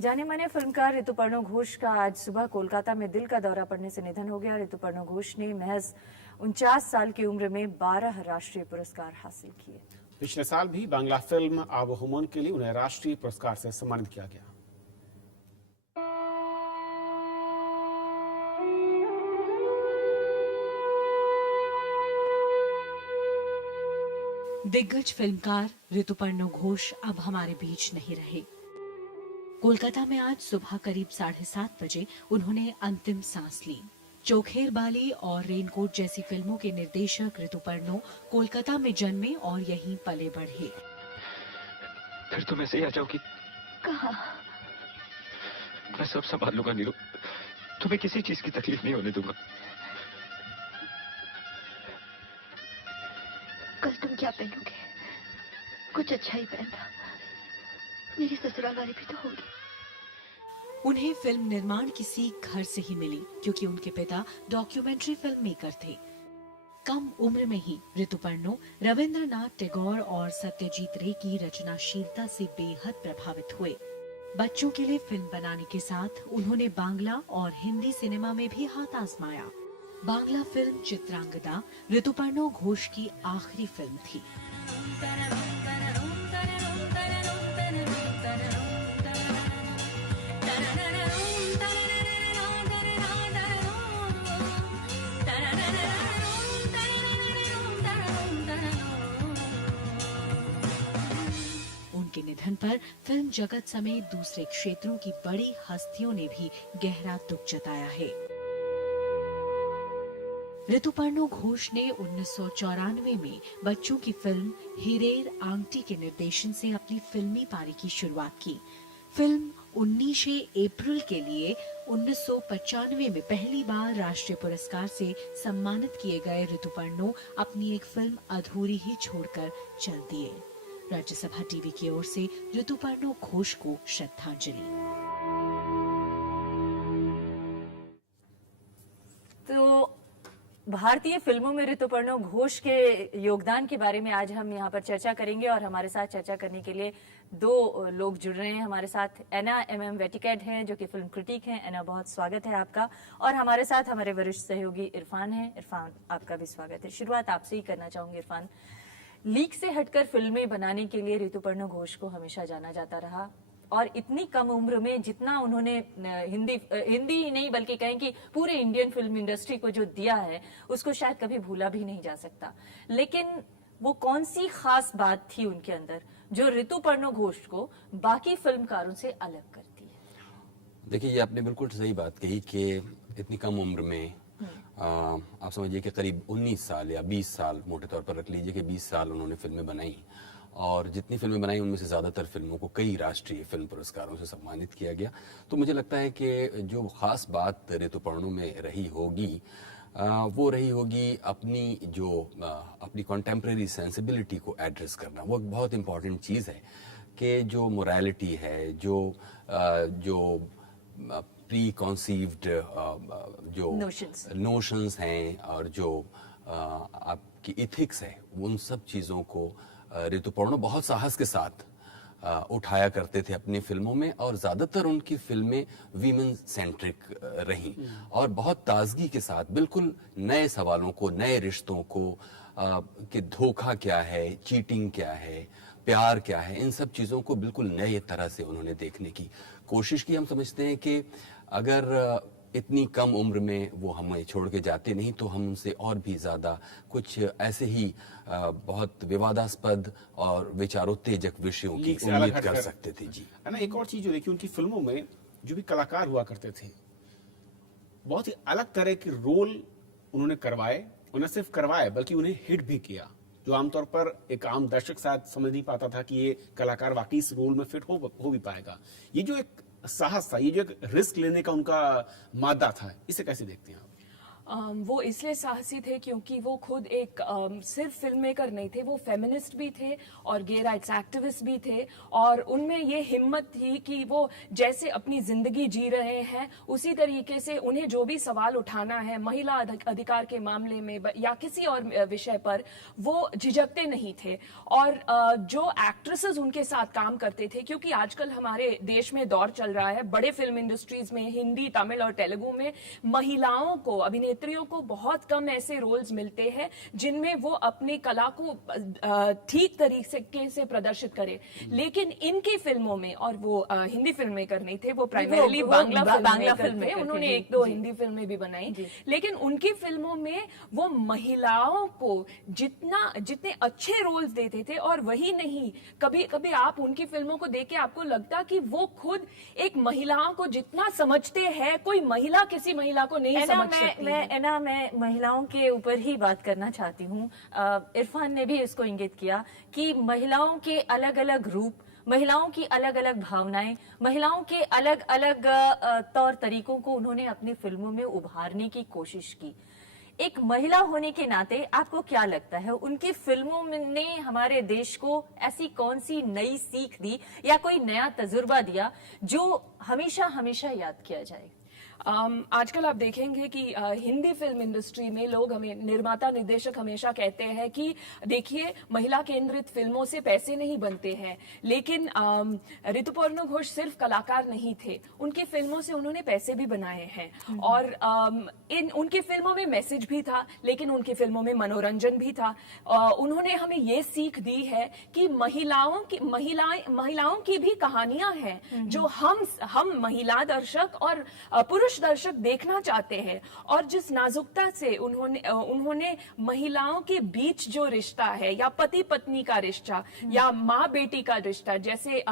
जाने माने फिल्मकार ऋतुपर्णो घोष का आज सुबह कोलकाता में दिल का दौरा पड़ने से निधन हो गया। ऋतुपर्णो घोष ने महज 49 साल की उम्र में 12 राष्ट्रीय पुरस्कार हासिल किए। पिछले साल भी बांग्ला फिल्म आबोहुमन के लिए उन्हें राष्ट्रीय पुरस्कार से सम्मानित किया गया। दिग्गज फिल्मकार ऋतुपर्णो घोष अब हमारे बीच नहीं रहे। कोलकाता में आज सुबह करीब 7:30 बजे उन्होंने अंतिम सांस ली। चोखेर बाली और रेनकोट जैसी फिल्मों के निर्देशक ऋतुपर्णो कोलकाता में जन्मे और यहीं पले बढ़े। फिर तुम ऐसे ही आ जाओगी? कहाँ? मैं सब संभाल लूंगा नीरू, तुम्हें किसी चीज की तकलीफ नहीं होने दूंगा। कल तुम क्या पहनोगे? कुछ अच्छा ही पहनना। मेरी ससुराल वाली भी तो होगी। उन्हें फिल्म निर्माण की सीख घर से ही मिली, क्योंकि उनके पिता डॉक्यूमेंट्री फिल्म मेकर थे। कम उम्र में ही ऋतुपर्णो रविंद्रनाथ टैगोर और सत्यजीत रे की रचनाशीलता से बेहद प्रभावित हुए। बच्चों के लिए फिल्म बनाने के साथ उन्होंने बांग्ला और हिंदी सिनेमा में भी हाथ आजमाया। बांग्ला फिल्म चित्रांगदा ऋतुपर्णो घोष की आखिरी फिल्म थी। उनके निधन पर फिल्म जगत समेत दूसरे क्षेत्रों की बड़ी हस्तियों ने भी गहरा दुख जताया है। ऋतुपर्णो घोष ने 1994 में बच्चों की फिल्म हिरेर आंगटी के निर्देशन से अपनी फिल्मी पारी की शुरुआत की। फिल्म 19 अप्रैल के लिए 1995 में पहली बार राष्ट्रीय पुरस्कार से सम्मानित किए गए ऋतुपर्णो अपनी एक फिल्म अधूरी ही छोड़कर चल दिए। राज्यसभा टीवी की ओर से ऋतुपर्णो घोष को श्रद्धांजलि। तो भारतीय फिल्मों में ऋतुपर्णो घोष के योगदान के बारे में आज हम यहाँ पर चर्चा करेंगे और हमारे साथ चर्चा करने के लिए दो लोग जुड़ रहे हैं हमारे साथ। एना MM वेटिकेट हैं जो कि फिल्म क्रिटिक हैं। एना, बहुत स्वागत है आपका। और हमारे साथ हमारे वरिष्ठ सहयोगी इरफान हैं। इरफान, आपका भी स्वागत है। शुरुआत आपसे ही करना चाहूंगी इरफान। लीक से हटकर फिल्में बनाने के लिए ऋतुपर्णो घोष को हमेशा जाना जाता रहा और इतनी कम उम्र में जितना उन्होंने हिंदी ही नहीं बल्कि कहें कि पूरे इंडियन फिल्म इंडस्ट्री को जो दिया है उसको शायद कभी भूला भी नहीं जा सकता। लेकिन वो कौन सी खास बात थी उनके अंदर जो ऋतुपर्णो घोष को बाकी फिल्मकारों से अलग करती है? देखिए, ये आपने बिल्कुल सही बात कही कि इतनी कम उम्र में आप समझिए कि करीब 19 साल या 20 साल, मोटे तौर पर रख लीजिए कि 20 साल उन्होंने फिल्में बनाई और जितनी फिल्में बनाई उनमें से ज़्यादातर फिल्मों को कई राष्ट्रीय फिल्म पुरस्कारों से सम्मानित किया गया। तो मुझे लगता है कि जो खास बात ऋतुपर्णो में रही होगी वो रही होगी अपनी कॉन्टेम्प्रेरी सेंसिबिलिटी को एड्रेस करना। वो एक बहुत इंपॉर्टेंट चीज़ है कि जो मोरालिटी है, जो प्री कॉन्सीव्ड जो नोशंस हैं और जो आपकी इथिक्स है, उन सब चीज़ों को ऋतुपर्णो बहुत साहस के साथ उठाया करते थे अपनी फिल्मों में और ज़्यादातर उनकी फिल्में वीमेन सेंट्रिक रहीं और बहुत ताजगी के साथ बिल्कुल नए सवालों को, नए रिश्तों को कि धोखा क्या है, चीटिंग क्या है, प्यार क्या है, इन सब चीज़ों को बिल्कुल नए तरह से उन्होंने देखने की कोशिश की। हम समझते हैं कि अगर इतनी कम उम्र में वो हमें छोड़ के जाते नहीं तो हम उनसे और भी ज़्यादा कुछ ऐसे ही बहुत विवादास्पद और विचारोत्तेजक विषयों की उम्मीद कर सकते थे। जी है ना। एक और चीज जो देखिए, उनकी फिल्मों में जो भी कलाकार हुआ करते थे बहुत ही अलग तरह के रोल उन्होंने करवाए और न सिर्फ करवाए बल्कि उन्हें हिट भी किया, जो आमतौर पर एक आम दर्शक शायद समझ नहीं पाता था कि ये कलाकार वाकई इस रोल में फिट हो भी पाएगा। ये जो एक साहस था, ये जो एक रिस्क लेने का उनका मादा था, इसे कैसे देखते हैं आप? वो इसलिए साहसी थे क्योंकि वो खुद एक सिर्फ फिल्म मेकर नहीं थे, वो फेमिनिस्ट भी थे और गे राइट्स एक्टिविस्ट भी थे। और उनमें ये हिम्मत थी कि वो जैसे अपनी जिंदगी जी रहे हैं उसी तरीके से उन्हें जो भी सवाल उठाना है महिला अधिकार के मामले में या किसी और विषय पर, वो झिझकते नहीं थे। और जो एक्ट्रेसेस उनके साथ काम करते थे, क्योंकि आजकल हमारे देश में दौर चल रहा है बड़े फिल्म इंडस्ट्रीज में, हिंदी, तमिल और तेलुगु में महिलाओं को, अभिनेत्रियों को बहुत कम ऐसे रोल्स मिलते हैं जिनमें वो अपनी कला को ठीक तरीके से प्रदर्शित करे। लेकिन इनकी फिल्मों में, और वो हिंदी फिल्म मेकर नहीं थे, वो प्राइमरीली बांग्ला फिल्म में, उन्होंने एक दो हिंदी फिल्में भी बनाई, लेकिन उनकी फिल्मों में वो महिलाओं को जितने अच्छे रोल्स देते थे। और वही नहीं, कभी कभी आप उनकी फिल्मों को देख के आपको लगता कि वो खुद एक महिलाओं को जितना समझते हैं, कोई महिला किसी महिला को नहीं समझ सकती। मैं महिलाओं के ऊपर ही बात करना चाहती हूँ। इरफान ने भी इसको इंगित किया कि महिलाओं के अलग अलग रूप, महिलाओं की अलग अलग भावनाएं, महिलाओं के अलग अलग तौर तरीकों को उन्होंने अपनी फिल्मों में उभारने की कोशिश की। एक महिला होने के नाते आपको क्या लगता है, उनकी फिल्मों ने हमारे देश को ऐसी कौन सी नई सीख दी या कोई नया तजुर्बा दिया जो हमेशा हमेशा याद किया जाए? आजकल आप देखेंगे कि हिंदी फिल्म इंडस्ट्री में लोग, हमें निर्माता निर्देशक हमेशा कहते हैं कि देखिए महिला केंद्रित फिल्मों से पैसे नहीं बनते हैं। लेकिन ऋतुपर्णा घोष सिर्फ कलाकार नहीं थे, उनकी फिल्मों से उन्होंने पैसे भी बनाए हैं। और उनकी फिल्मों में मैसेज भी था, लेकिन उनकी फिल्मों में मनोरंजन भी था। उन्होंने हमें ये सीख दी है कि महिलाओं की भी कहानियां हैं जो हम महिला दर्शक और पुरुष दर्शक देखना चाहते हैं। और जिस नाजुकता से उन्होंने महिलाओं के बीच जो रिश्ता है, या पति पत्नी का रिश्ता या माँ बेटी का रिश्ता, जैसे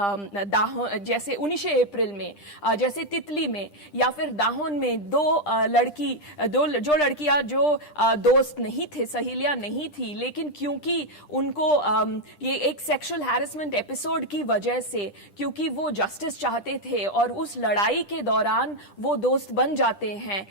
जैसे 19 अप्रैल में, जैसे तितली में, या फिर दाहोन में दो लड़कियां जो दोस्त नहीं थे, सहेलियां नहीं थी, लेकिन क्योंकि उनको ये एक सेक्सुअल हैरेसमेंट एपिसोड की वजह से, क्योंकि वो जस्टिस चाहते थे और उस लड़ाई के दौरान वो दोस्त बन जाते हैं।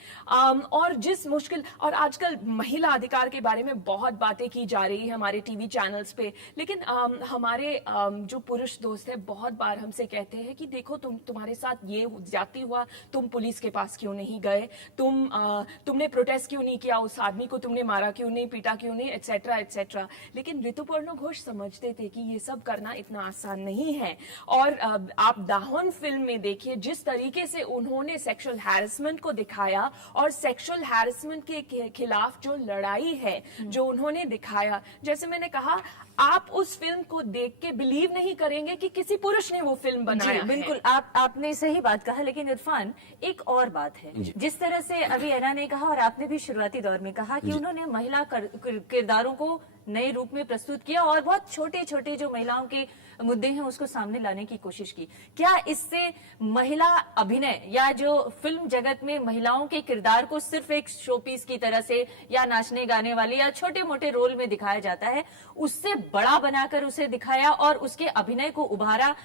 और जिस मुश्किल, और आजकल महिला अधिकार के बारे में बहुत बातें की जा रही है हमारे टीवी चैनल्स पे, लेकिन हमारे जो पुरुष दोस्त हैं बहुत बार हमसे कहते हैं कि देखो तुम्हारे साथ ये ज्यादती हुआ, तुम पुलिस के पास क्यों नहीं गए, तुमने प्रोटेस्ट क्यों नहीं किया, उस आदमी को तुमने मारा क्यों नहीं, पीटा क्यों नहीं, एटसेट्रा एटसेट्रा। लेकिन ऋतुपर्णा घोष समझते थे कि ये सब करना इतना आसान नहीं है। और आप दाहोन फिल्म में देखिए जिस तरीके से उन्होंने सेक्सुअल हैरेसमेंट को दिखाया, और सेक्सुअल हैरेसमेंट के खिलाफ जो लड़ाई है जो उन्होंने दिखाया, जैसे मैंने कहा, आप उस फिल्म को देख के बिलीव नहीं करेंगे कि किसी पुरुष ने वो फिल्म बनाया है। बिल्कुल, आपने सही बात कहा। लेकिन इरफान, एक और बात है, जिस तरह से अभी एना ने कहा और आपने भी शुरुआती दौर में कहा कि उन्होंने महिला किरदारों को नए रूप में प्रस्तुत किया और बहुत छोटे छोटे जो महिलाओं के मुद्दे हैं उसको सामने लाने की कोशिश की। क्या इससे महिला अभिनय या जो फिल्म जगत में महिलाओं के किरदार को सिर्फ एक शो पीस की तरह से या नाचने गाने वाले या छोटे मोटे रोल में दिखाया जाता है, उससे बड़ा बनाकर उसे दिखाया और उसके अभिनय को उभारा?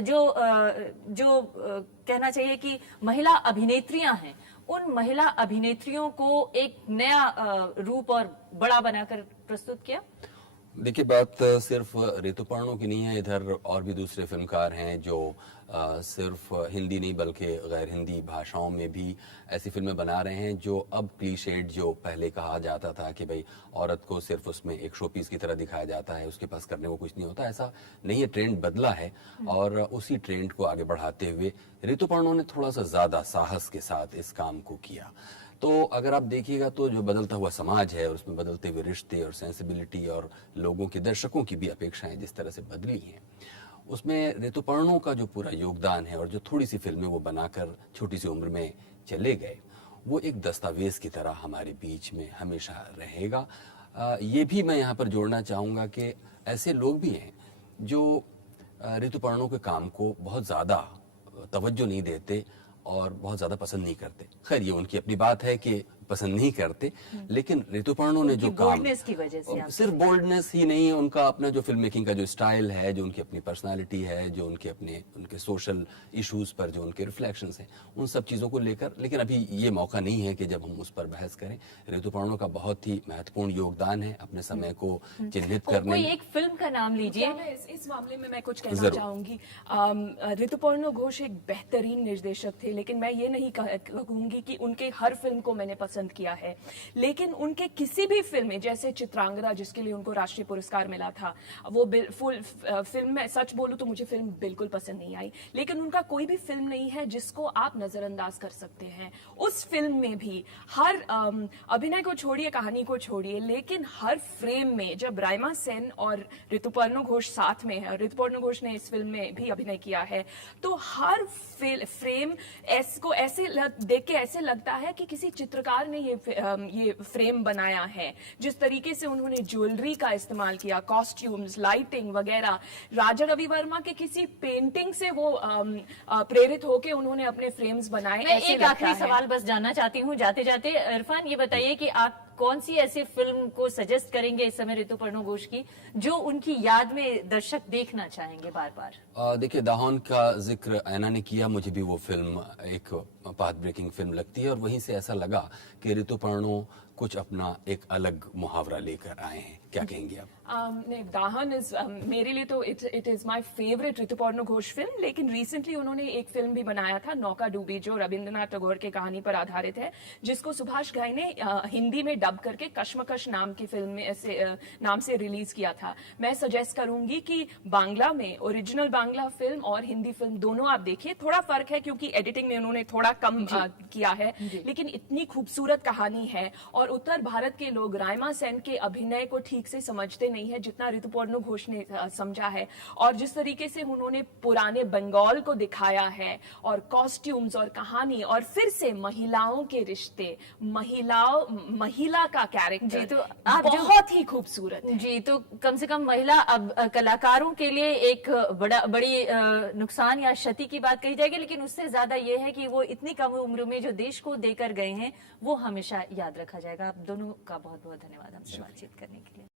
जो कहना चाहिए कि महिला अभिनेत्रियां हैं, उन महिला अभिनेत्रियों को एक नया रूप और बड़ा बनाकर प्रस्तुत किया। देखिए, बात सिर्फ ऋतुपर्णा की नहीं है, इधर और भी दूसरे फिल्मकार हैं जो सिर्फ हिंदी नहीं बल्कि गैर हिंदी भाषाओं में भी ऐसी फिल्में बना रहे हैं जो अब क्लीशेड, जो पहले कहा जाता था कि भाई औरत को सिर्फ उसमें एक शो पीस की तरह दिखाया जाता है, उसके पास करने को कुछ नहीं होता, ऐसा नहीं है। ट्रेंड बदला है और उसी ट्रेंड को आगे बढ़ाते हुए ऋतुपर्णा ने थोड़ा सा ज्यादा साहस के साथ इस काम को किया। तो अगर आप देखिएगा तो जो बदलता हुआ समाज है और उसमें बदलते हुए रिश्ते और सेंसिबिलिटी और लोगों की, दर्शकों की भी अपेक्षाएं जिस तरह से बदली हैं, उसमें ऋतुपर्णा का जो पूरा योगदान है और जो थोड़ी सी फिल्में वो बनाकर छोटी सी उम्र में चले गए, वो एक दस्तावेज की तरह हमारे बीच में हमेशा रहेगा। ये भी मैं यहाँ पर जोड़ना चाहूँगा कि ऐसे लोग भी हैं जो ऋतुपर्णा के काम को बहुत ज़्यादा तवज्जो नहीं देते और बहुत ज़्यादा पसंद नहीं करते। खैर, ये उनकी अपनी बात है कि पसंद नहीं करते, लेकिन ऋतुपर्णो ने जो उनकी काम, boldness की वजह से आप सिर्फ बोल्डनेस ही नहीं, उनका अपना जो फिल्म मेकिंग का जो स्टाइल है, जो उनकी अपनी पर्सनालिटी है, जो उनके सोशल इश्यूज पर जो उनके रिफ्लेक्शंस हैं, उन सब चीजों को लेकर, लेकिन अभी ये मौका नहीं है कि जब हम उस पर बहस करें। ऋतुपर्णो का बहुत ही महत्वपूर्ण योगदान है अपने समय को चिन्हित करने कोई में। एक फिल्म का नाम लीजिए। क्या मैं इस मामले में मैं कुछ कहना जरूर। चाहूंगी। ऋतुपर्णो घोष एक बेहतरीन निर्देशक थे, लेकिन मैं ये नहीं कहूंगी कि उनके हर फिल्म को मैंने पसंद किया है, लेकिन उनके किसी भी फिल्म में, जैसे चित्रांगदा जिसके लिए उनको राष्ट्रीय पुरस्कार मिला था, वो फुल फिल्म में सच बोलूं तो मुझे फिल्म बिल्कुल पसंद नहीं आई, लेकिन उनका कोई भी फिल्म नहीं है जिसको आप नजरअंदाज कर सकते हैं। उस फिल्म में भी हर अभिनय को छोड़िए, कहानी को छोड़िए, लेकिन हर फ्रेम में जब राइमा सेन और ऋतुपर्णो घोष साथ में है, ऋतुपर्णो घोष ने इस फिल्म में भी अभिनय किया है, तो हर फ्रेम को ऐसे देख के ऐसे लगता है कि किसी चित्रकार ने ये फ्रेम बनाया है। जिस तरीके से उन्होंने ज्वेलरी का इस्तेमाल किया, कॉस्ट्यूम्स, लाइटिंग वगैरह, राजा रवि वर्मा के किसी पेंटिंग से वो प्रेरित होके उन्होंने अपने फ्रेम्स बनाए। मैं ऐसे एक लगता आखिरी है। सवाल बस जानना चाहती हूँ जाते जाते। इरफान, ये बताइए कि आप कौन सी ऐसी फिल्म को सजेस्ट करेंगे इस समय ऋतुपर्णो घोष की, जो उनकी याद में दर्शक देखना चाहेंगे बार बार? देखिए, दाहन का जिक्र ऐना ने किया, मुझे भी वो फिल्म एक पाथ ब्रेकिंग फिल्म लगती है, और वहीं से ऐसा लगा कि ऋतुपर्णो कुछ अपना एक अलग मुहावरा लेकर आए हैं। क्या कहेंगे आप? नहीं, दाहन इज मेरे लिए तो it is my favourite Rituparno Ghosh film, लेकिन रिसेंटली उन्होंने एक फिल्म भी बनाया था, नौका डूबी, जो रविंद्रनाथ टैगोर के कहानी पर आधारित है, जिसको सुभाष घाई ने हिंदी में डब करके कश्मकश नाम की फिल्म में नाम से रिलीज किया था। मैं सजेस्ट करूंगी कि बांग्ला में ओरिजिनल बांग्ला फिल्म और हिंदी फिल्म दोनों आप देखिए। थोड़ा फर्क है क्योंकि एडिटिंग में उन्होंने थोड़ा कम किया है, लेकिन इतनी खूबसूरत कहानी है, और उत्तर भारत के लोग राइमा सेन के अभिनय को ठीक से समझते नहीं है जितना ऋतुपर्णो घोष ने समझा है। और जिस तरीके से उन्होंने पुराने बंगाल को दिखाया है, और कॉस्ट्यूम्स और कहानी, और फिर से महिलाओं के रिश्ते, महिला का कैरेक्टर, जी, तो आप बहुत ही खूबसूरत है। जी, तो कम से कम महिला अब कलाकारों के लिए एक बड़ी नुकसान या क्षति की बात कही जाएगी, लेकिन उससे ज्यादा ये है कि वो इतनी कम उम्र में जो देश को देकर गए हैं वो हमेशा याद रखा जाएगा। आप दोनों का बहुत बहुत धन्यवाद हमसे बातचीत करने के लिए।